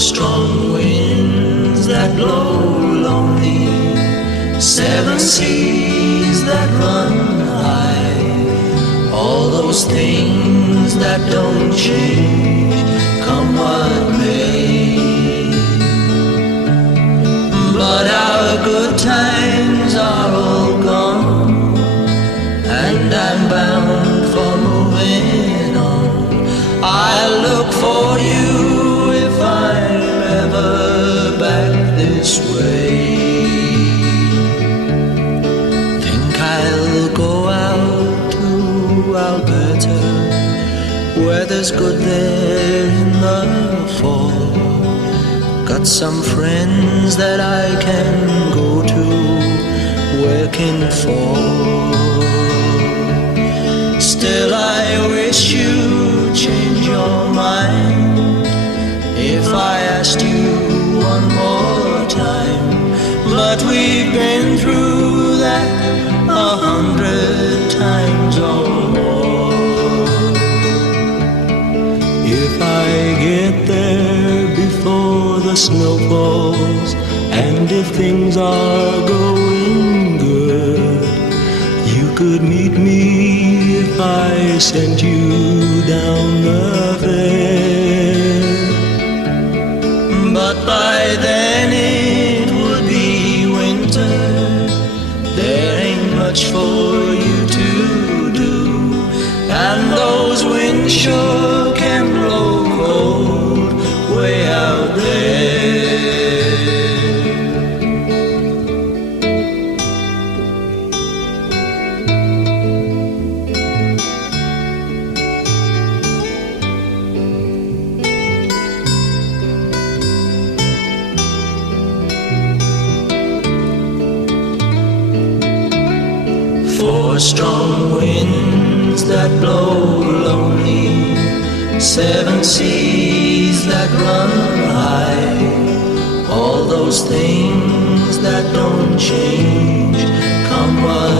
strong winds that blow lonely, 7 seas that run high, all those things that don't change, come what may. But our good times are all gone, and I'm bound for moving on. I'll look for you if I'm ever back this way. Think I'll go out to Alberta, weather's good there in the fall. Got some friends that I can go to working for. Still I wish you'd change your mind if I asked you one more time. But we've been through that 100 times or more. If I get there before the snow falls, and if things are going good, you could meet me if I sent you down the fair. But by then it would be winter, there ain't much for you to do, and those winds sure can blow cold way out there. Four strong winds that blow lonely, 7 seas that run high, all those things that don't change, come what